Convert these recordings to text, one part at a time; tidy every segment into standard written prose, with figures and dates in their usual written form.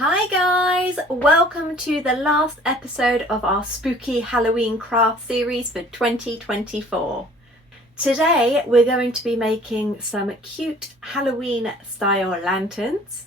Hi guys, welcome to the last episode of our spooky Halloween craft series for 2024. Today we're going to be making some cute Halloween style lanterns,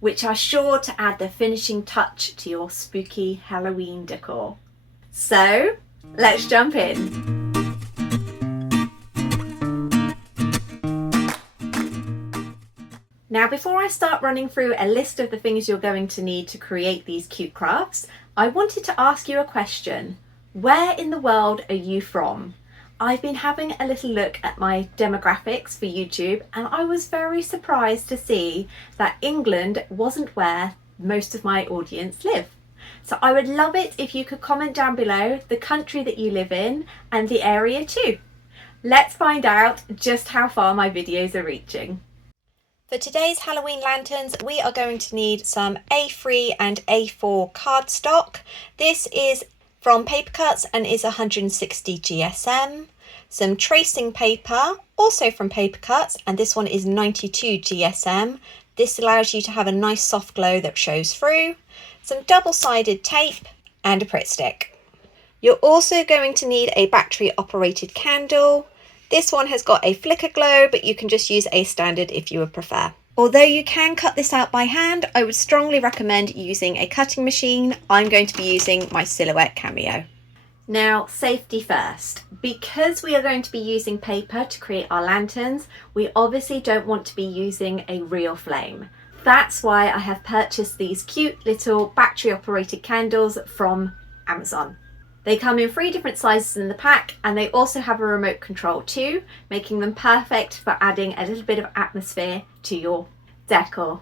which are sure to add the finishing touch to your spooky Halloween decor. So let's jump in. Now, before I start running through a list of the things you're going to need to create these cute crafts, I wanted to ask you a question. Where in the world are you from? I've been having a little look at my demographics for YouTube and I was very surprised to see that England wasn't where most of my audience live. So I would love it if you could comment down below the country that you live in and the area too. Let's find out just how far my videos are reaching. For today's Halloween lanterns, we are going to need some A3 and A4 cardstock. This is from PaperCutz and is 160 GSM. Some tracing paper, also from PaperCutz, and this one is 92 GSM. This allows you to have a nice soft glow that shows through. Some double-sided tape and a Pritt stick. You're also going to need a battery-operated candle. This one has got a flicker glow, but you can just use a standard if you would prefer. Although you can cut this out by hand, I would strongly recommend using a cutting machine. I'm going to be using my Silhouette Cameo. Now, safety first. Because we are going to be using paper to create our lanterns, we obviously don't want to be using a real flame. That's why I have purchased these cute little battery-operated candles from Amazon. They come in 3 different sizes in the pack and they also have a remote control too, making them perfect for adding a little bit of atmosphere to your decor.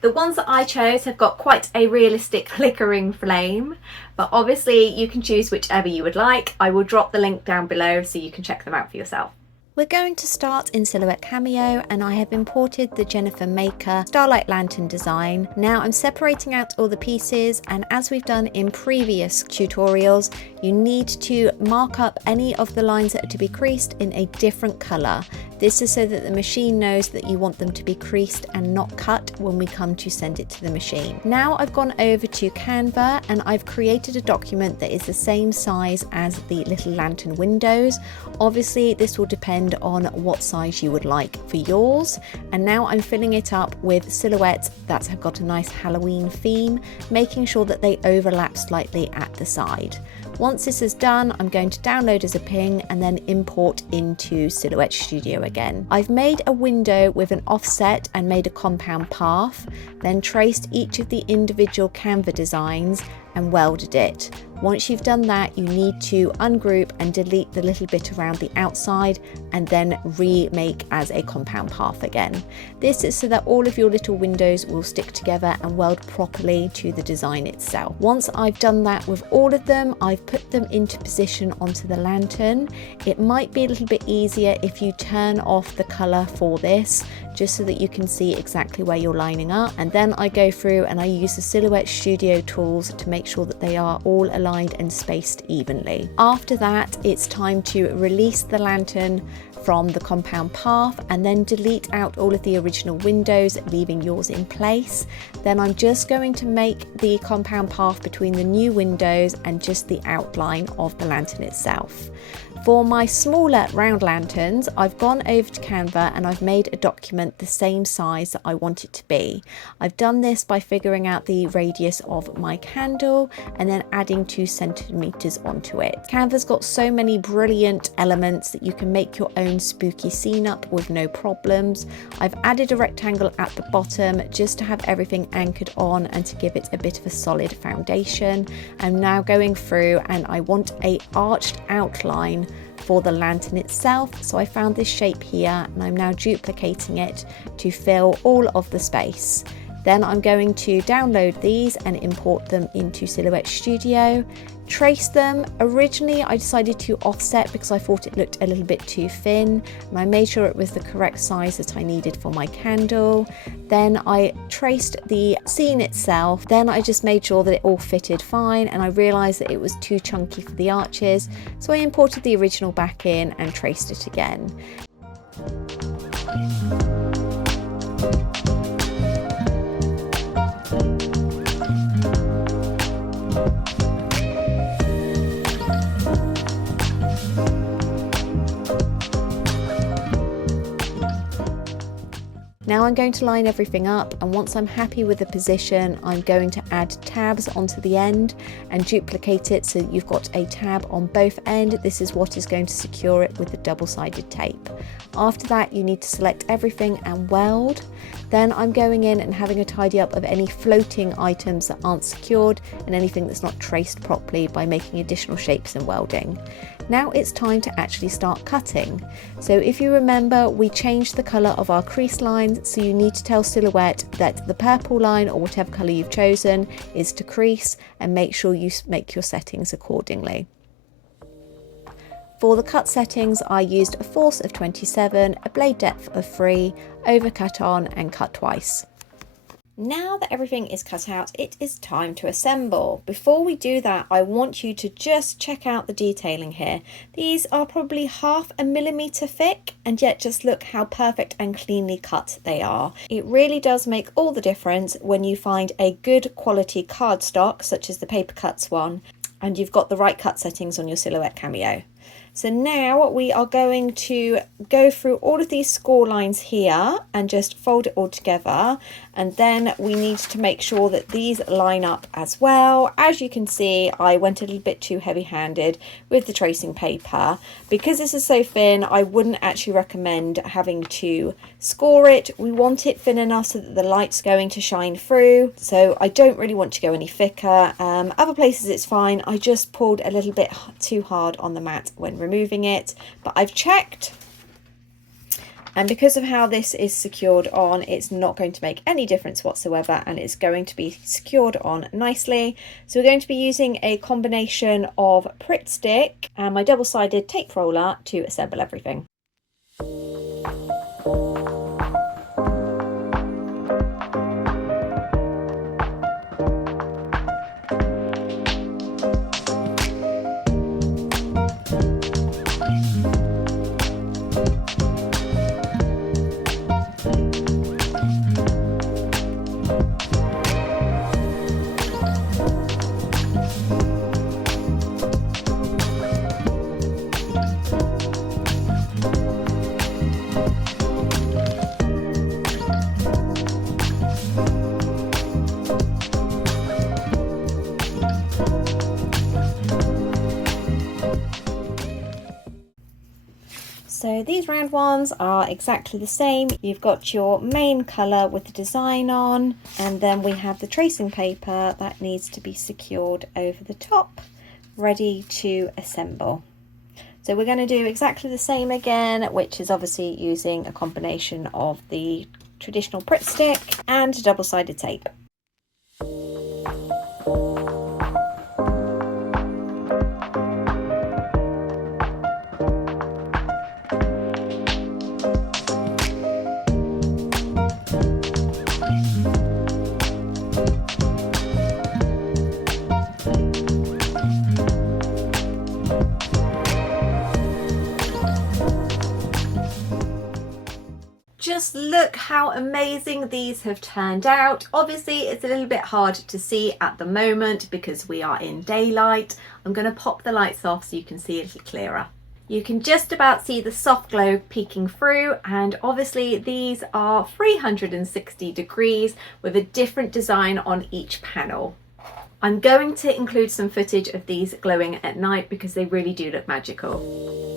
The ones that I chose have got quite a realistic flickering flame, but obviously you can choose whichever you would like. I will drop the link down below so you can check them out for yourself. We're going to start in Silhouette Cameo and I have imported the Jennifer Maker Starlight Lantern design. Now I'm separating out all the pieces, and as we've done in previous tutorials, you need to mark up any of the lines that are to be creased in a different colour. This is so that the machine knows that you want them to be creased and not cut when we come to send it to the machine. Now I've gone over to Canva and I've created a document that is the same size as the little lantern windows. Obviously this will depend on what size you would like for yours. And now I'm filling it up with silhouettes that have got a nice Halloween theme, making sure that they overlap slightly at the side. Once this is done, I'm going to download as a ping and then import into Silhouette Studio again. I've made a window with an offset and made a compound path, then traced each of the individual Canva designs and welded it. Once you've done that, you need to ungroup and delete the little bit around the outside and then remake as a compound path again. This is so that all of your little windows will stick together and weld properly to the design itself. Once I've done that with all of them, I've put them into position onto the lantern. It might be a little bit easier if you turn off the colour for this, just so that you can see exactly where you're lining up. And then I go through and I use the Silhouette Studio tools to make sure that they are all aligned and spaced evenly. After that, it's time to release the lantern from the compound path and then delete out all of the original windows, leaving yours in place. Then I'm just going to make the compound path between the new windows and just the outline of the lantern itself. For my smaller round lanterns, I've gone over to Canva and I've made a document the same size that I want it to be. I've done this by figuring out the radius of my candle and then adding 2 centimeters onto it. Canva's got so many brilliant elements that you can make your own spooky scene up with no problems. I've added a rectangle at the bottom just to have everything anchored on and to give it a bit of a solid foundation. I'm now going through and I want an arched outline for the lantern itself, so I found this shape here and I'm now duplicating it to fill all of the space. Then I'm going to download these and import them into Silhouette Studio, trace them. Originally I decided to offset because I thought it looked a little bit too thin, and I made sure it was the correct size that I needed for my candle. Then I traced the scene itself, then I just made sure that it all fitted fine, and I realized that it was too chunky for the arches, so I imported the original back in and traced it again. I'm going to line everything up, and once I'm happy with the position, I'm going to add tabs onto the end and duplicate it so that you've got a tab on both ends. This is what is going to secure it with the double-sided tape. After that, you need to select everything and weld. Then I'm going in and having a tidy up of any floating items that aren't secured and anything that's not traced properly by making additional shapes and welding. Now it's time to actually start cutting. So if you remember, we changed the colour of our crease lines, so you need to tell Silhouette that the purple line, or whatever colour you've chosen, is to crease, and make sure you make your settings accordingly. For the cut settings, I used a force of 27, a blade depth of 3, overcut on and cut twice. Now that everything is cut out, it is time to assemble. Before we do that, I want you to just check out the detailing here. These are probably 0.5 millimeter thick, and yet just look how perfect and cleanly cut they are. It really does make all the difference when you find a good quality cardstock, such as the PaperCutz one, and you've got the right cut settings on your Silhouette Cameo. So now we are going to go through all of these score lines here and just fold it all together, and then we need to make sure that these line up as well. As you can see, I went a little bit too heavy-handed with the tracing paper. Because this is so thin, I wouldn't actually recommend having to score it. We want it thin enough so that the light's going to shine through, so I don't really want to go any thicker. Other places it's fine. I just pulled a little bit too hard on the mat when removing it, but I've checked, and because of how this is secured on, it's not going to make any difference whatsoever, and it's going to be secured on nicely. So we're going to be using a combination of Pritt stick and my double-sided tape roller to assemble everything. So these round ones are exactly the same. You've got your main colour with the design on, and then we have the tracing paper that needs to be secured over the top, ready to assemble. So we're going to do exactly the same again, which is obviously using a combination of the traditional Pritt stick and double-sided tape. Just look how amazing these have turned out. Obviously it's a little bit hard to see at the moment because we are in daylight. I'm going to pop the lights off so you can see a little clearer. You can just about see the soft glow peeking through, and obviously these are 360 degrees with a different design on each panel. I'm going to include some footage of these glowing at night because they really do look magical.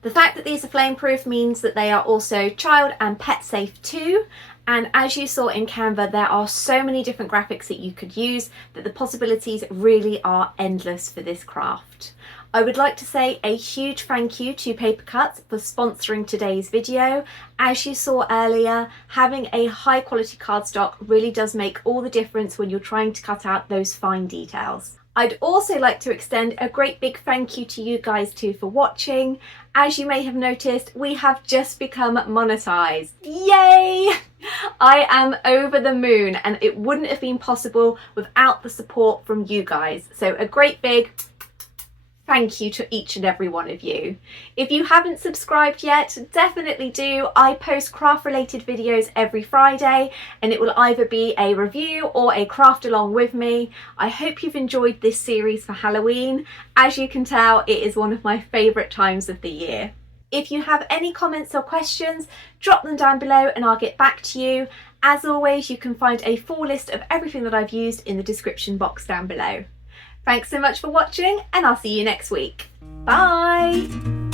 The fact that these are flame proof means that they are also child and pet safe too, and as you saw in Canva, there are so many different graphics that you could use that the possibilities really are endless for this craft. I would like to say a huge thank you to PaperCutz for sponsoring today's video. As you saw earlier, having a high quality cardstock really does make all the difference when you're trying to cut out those fine details. I'd also like to extend a great big thank you to you guys too for watching. As you may have noticed, we have just become monetized. Yay! I am over the moon, and it wouldn't have been possible without the support from you guys. So a great big Thank you to each and every one of you. If you haven't subscribed yet, definitely do. I post craft related videos every Friday and it will either be a review or a craft along with me. I hope you've enjoyed this series for Halloween. As you can tell, it is one of my favourite times of the year. If you have any comments or questions, drop them down below and I'll get back to you. As always, you can find a full list of everything that I've used in the description box down below. Thanks so much for watching and I'll see you next week. Bye!